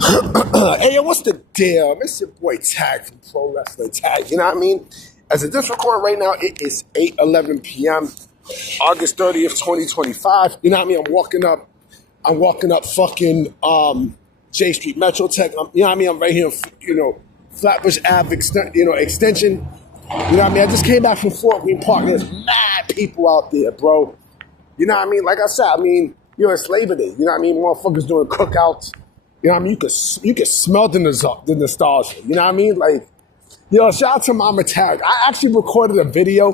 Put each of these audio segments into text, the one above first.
Hey, yo, what's the deal? It's your boy Tag from Pro Wrestling Tag. You know what I mean? As of this recording right now, it is 8:11 p.m. August 30th, 2025. You know what I mean? I'm walking up fucking J Street Metro Tech. You know what I mean? I'm right here, Flatbush Ave extension. You know what I mean? I just came back from Fort Greene Park. There's mad people out there, bro. You know what I mean? Like I said, it's Labor Day. You know what I mean? Motherfuckers doing cookouts. You know what I mean? You could smell the nostalgia. You know what I mean? Like, shout out to Mama Tag. I actually recorded a video,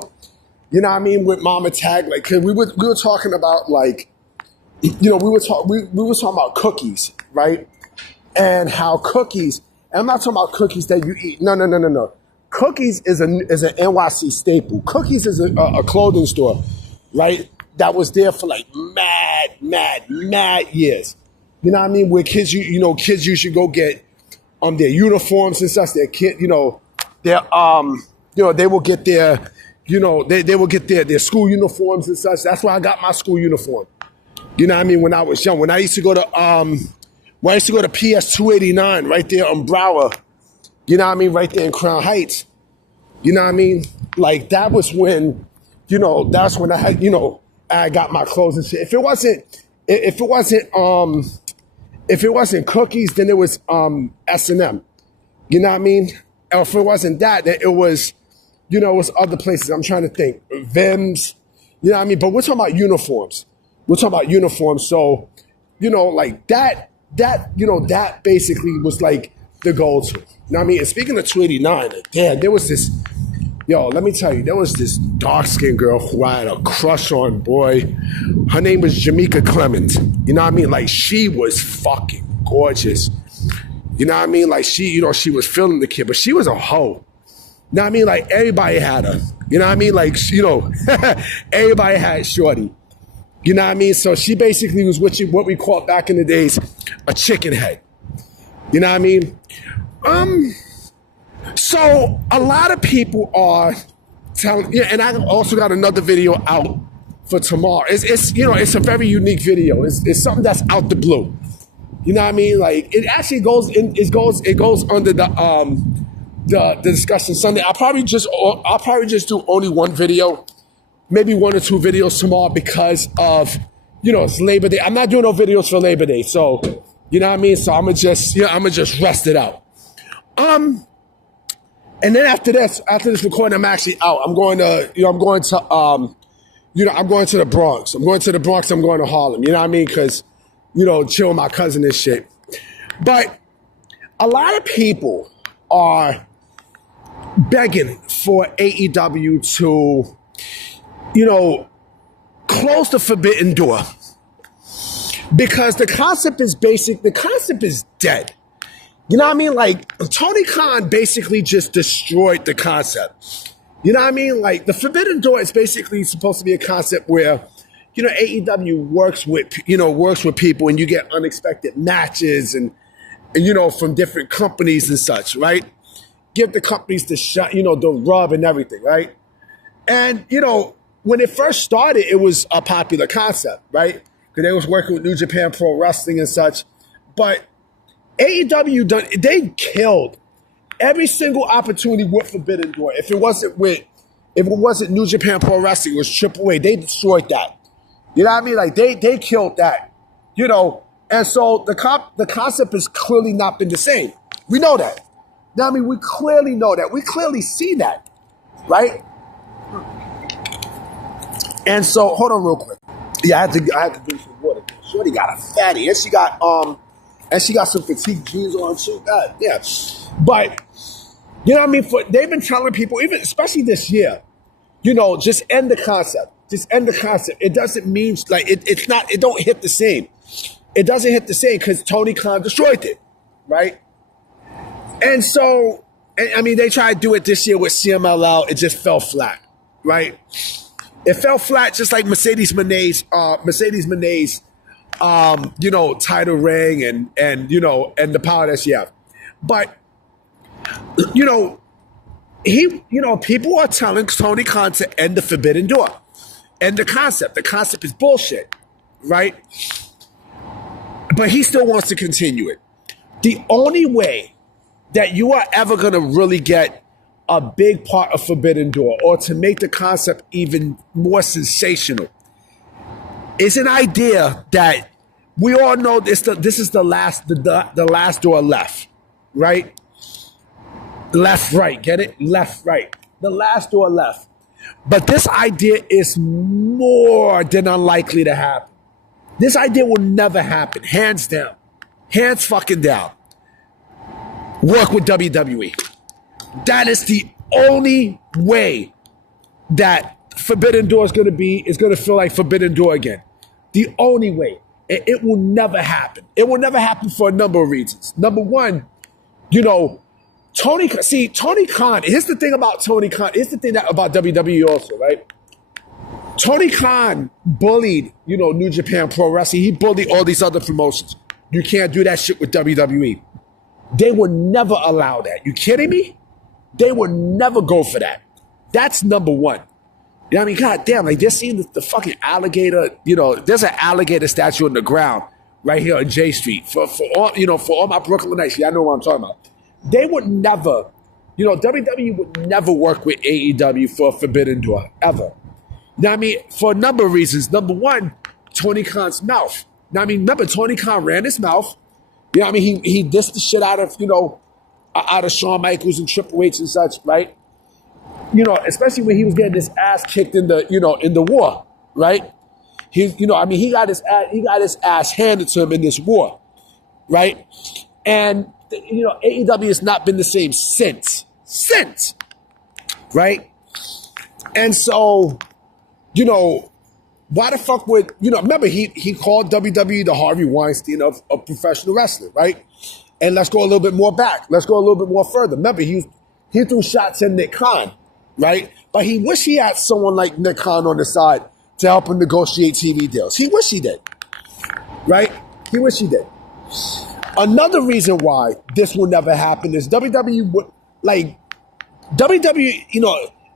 you know what I mean, with Mama Tag. Like, 'cause we were talking about, like, we were talking about cookies, right? And how cookies, and I'm not talking about cookies that you eat. No. Cookies is an NYC staple. Cookies is a clothing store, right? That was there for like mad years. You know what I mean? Where kids, kids usually go get their uniforms and such. Their kid, they will get their, they will get their school uniforms and such. That's why I got my school uniform. You know what I mean? When I was young, when I used to go to PS 289 right there on Broward. You know what I mean? Right there in Crown Heights. You know what I mean? Like that was when, that's when I had, I got my clothes and shit. If it wasn't cookies, then it was S&M. You know what I mean? Or if it wasn't that, then it was, it was other places. I'm trying to think. Vim's, you know what I mean? But we're talking about uniforms. So, like that basically was like the go-to. You know what I mean? And speaking of 289, damn, there was this, let me tell you, there was this dark-skinned girl who I had a crush on, boy. Her name was Jamaica Clemens. You know what I mean? Like, she was fucking gorgeous. You know what I mean? Like, she was feeling the kid, but she was a hoe. You know what I mean? Like, everybody had her. You know what I mean? Like, everybody had shorty. You know what I mean? So she basically was what we called back in the days a chicken head. You know what I mean? So a lot of people are telling, and I also got another video out for tomorrow. It's a very unique video. It's something that's out the blue. You know what I mean? Like it actually goes under the discussion Sunday. I'll probably just do only one video, maybe one or two videos tomorrow because of it's Labor Day. I'm not doing no videos for Labor Day, so you know what I mean. So I'm gonna just rest it out. And then after this recording, I'm actually out. I'm going to the Bronx. I'm going to Harlem. You know what I mean? Because, chill with my cousin and shit. But a lot of people are begging for AEW to, close the forbidden door. Because the concept is dead. You know what I mean? Like, Tony Khan basically just destroyed the concept. You know what I mean? Like, the Forbidden Door is basically supposed to be a concept where, AEW works with people and you get unexpected matches and from different companies and such, right? Give the companies the shot, the rub and everything, right? And, when it first started, it was a popular concept, right? Because they was working with New Japan Pro Wrestling and such. But AEW they killed every single opportunity with Forbidden Door. If it wasn't New Japan Pro Wrestling, it was AAA. They destroyed that. You know what I mean? Like they killed that. And so the concept has clearly not been the same. We know that. You know what I mean? We clearly know that. We clearly see that, right? And so hold on real quick. Yeah, I had to drink some water. Shorty got a fatty, and she got some fatigue jeans on too. God, yeah. But, you know what I mean? They've been telling people, even especially this year, just end the concept. Just end the concept. It doesn't mean, like, it don't hit the same. It doesn't hit the same because Tony Khan destroyed it, right? And so, they tried to do it this year with CMLL. It just fell flat, right? It fell flat just like Mercedes Moné's title ring and the power that she have. But, people are telling Tony Khan to end the Forbidden Door. End the concept. The concept is bullshit, right? But he still wants to continue it. The only way that you are ever going to really get a big part of Forbidden Door, or to make the concept even more sensational, is an idea that we all know this is the last door left, right? Left, right, get it? Left, right. The last door left. But this idea is more than unlikely to happen. This idea will never happen, hands down. Hands fucking down. Work with WWE. That is the only way that Forbidden Door is going to feel like Forbidden Door again. The only way. It will never happen. It will never happen for a number of reasons. Number one, Tony Khan, here's the thing about Tony Khan. Here's the thing about WWE also, right? Tony Khan bullied, New Japan Pro Wrestling. He bullied all these other promotions. You can't do that shit with WWE. They would never allow that. You kidding me? They would never go for that. That's number one. You know what I mean? God damn, like they're seeing the fucking alligator, there's an alligator statue on the ground right here on J Street. For all my Brooklynites, y'all know what I'm talking about. They would never, WWE would never work with AEW for Forbidden Door, ever. You know what I mean? For a number of reasons. Number one, Tony Khan's mouth. Now, I mean, remember, Tony Khan ran his mouth. You know what I mean? He dissed the shit out of Shawn Michaels and Triple H and such, right? Especially when he was getting his ass kicked in the war, right? He got his ass handed to him in this war, right? And AEW has not been the same since, right? And so, why the fuck would, remember he called WWE the Harvey Weinstein of professional wrestling, right? And let's go a little bit more back. Let's go a little bit more further. Remember, he threw shots at Nick Khan, right? But he wished he had someone like Nick Khan on the side to help him negotiate TV deals. He wished he did, right? He wished he did. Another reason why this will never happen is WWE would,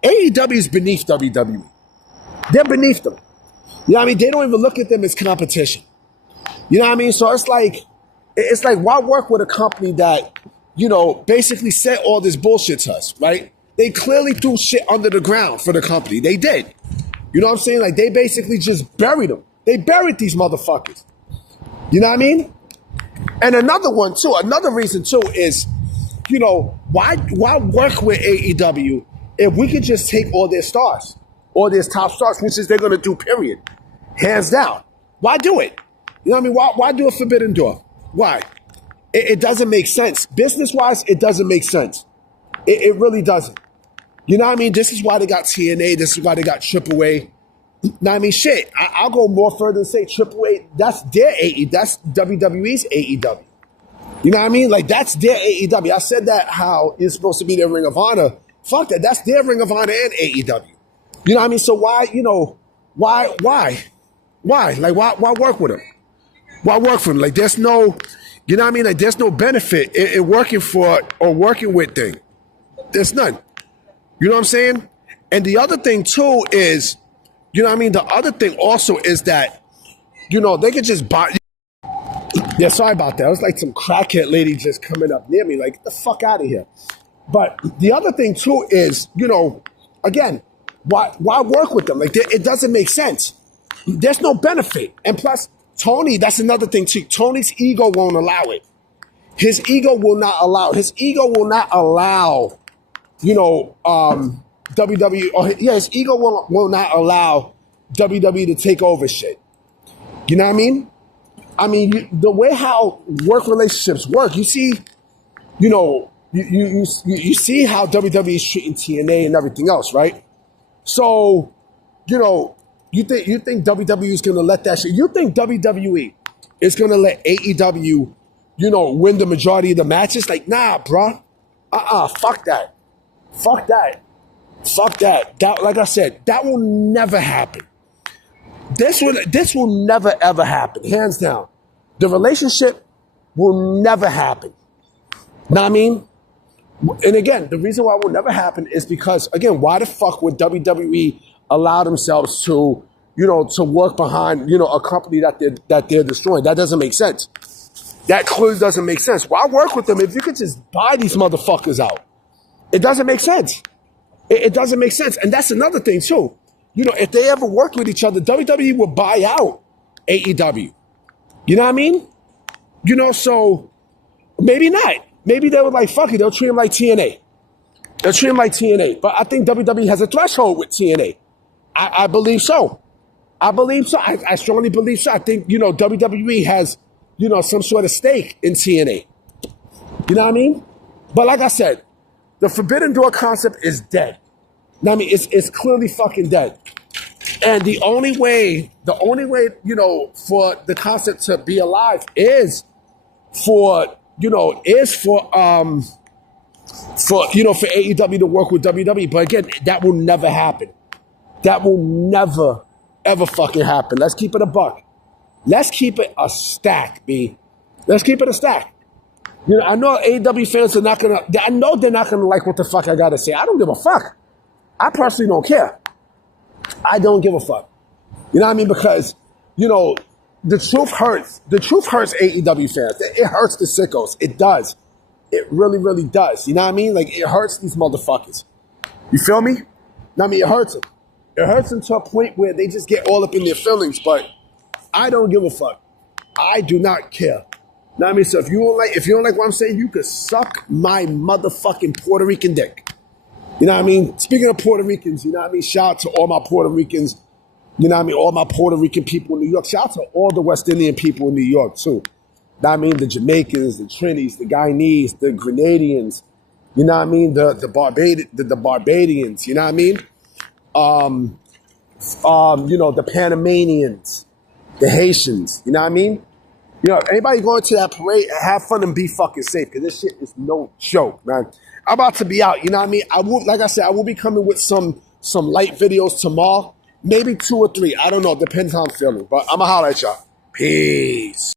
AEW is beneath WWE. They're beneath them. You know what I mean? They don't even look at them as competition. You know what I mean? So it's like why work with a company that, basically said all this bullshit to us, right? They clearly threw shit under the ground for the company. They did. You know what I'm saying? Like they basically just buried them. They buried these motherfuckers. You know what I mean? And another reason too is, why work with AEW if we could just take all their stars, all their top stars, which is they're going to do, period. Hands down. Why do it? You know what I mean? Why do a Forbidden Door? Why? It doesn't make sense. Business-wise, it doesn't make sense. It really doesn't. You know what I mean? This is why they got TNA. This is why they got AAA. Now, I mean, shit, I'll go more further and say AAA, that's their AEW. That's WWE's AEW. You know what I mean? Like, that's their AEW. I said that how it's supposed to be their Ring of Honor. Fuck that. That's their Ring of Honor and AEW. You know what I mean? So why? Like, why work with them? Why work for them? Like, there's no, you know what I mean? Like, there's no benefit in working for or working with thing. There's none. You know what I'm saying? And the other thing, too, is, you know what I mean? The other thing also is that, they could just buy. Yeah, sorry about that. It was like some crackhead lady just coming up near me, like, get the fuck out of here. But the other thing, too, is, again, why work with them? Like, it doesn't make sense. There's no benefit. And plus, Tony, that's another thing, too. Tony's ego won't allow it. His ego will not allow. His ego will not allow, WWE, his ego will not allow WWE to take over shit. You know what I mean? I mean, the way how work relationships work, you see, you see how WWE is treating TNA and everything else, right? So, you think WWE is going to let that shit? You think WWE is going to let AEW, win the majority of the matches? Like, nah, bruh. Fuck that. Fuck that. Fuck that. That, like I said, that will never happen. This will never, ever happen. Hands down. The relationship will never happen. Know what I mean? And again, the reason why it will never happen is because, again, why the fuck would WWE allow themselves to, to work behind, a company that they're destroying? That doesn't make sense. That clearly doesn't make sense. Why work with them if you could just buy these motherfuckers out? It doesn't make sense. It doesn't make sense. And that's another thing, too. You know, if they ever worked with each other, WWE would buy out AEW. You know what I mean? You know, so maybe not. Maybe they were like, fuck it, they'll treat them like TNA. They'll treat them like TNA. But I think WWE has a threshold with TNA. I believe so. I believe so. I strongly believe so. I think, you know, WWE has, you know, some sort of stake in TNA. You know what I mean? But like I said, the Forbidden Door concept is dead. You know what I mean? It's clearly fucking dead. And the only way, you know, for the concept to be alive is for AEW to work with WWE. But again, that will never happen. That will never, ever fucking happen. Let's keep it a buck. Let's keep it a stack, B. Let's keep it a stack. You know, I know AEW fans are not gonna, I know they're not gonna like what the fuck I gotta say. I don't give a fuck. I personally don't care. I don't give a fuck. You know what I mean? Because, you know, the truth hurts. The truth hurts AEW fans. It hurts the sickos. It does. It really, really does. You know what I mean? Like, it hurts these motherfuckers. You feel me? I mean, it hurts them. It hurts them to a point where they just get all up in their feelings. But I don't give a fuck. I do not care. You know what I mean? So if you don't like what I'm saying, you could suck my motherfucking Puerto Rican dick. You know what I mean? Speaking of Puerto Ricans, you know what I mean? Shout out to all my Puerto Ricans. You know what I mean? All my Puerto Rican people in New York. Shout out to all the West Indian people in New York, too. You know what I mean? The Jamaicans, the Trinis, the Guyanese, the Grenadians. You know what I mean? The Barbadians. You know what I mean? You know, the Panamanians, the Haitians. You know what I mean? You know, anybody going to that parade, have fun and be fucking safe, because this shit is no joke, man. I'm about to be out, you know what I mean? Like I said, I will be coming with some light videos tomorrow. Maybe 2 or 3. I don't know. Depends how I'm feeling. But I'm going to holler at y'all. Peace.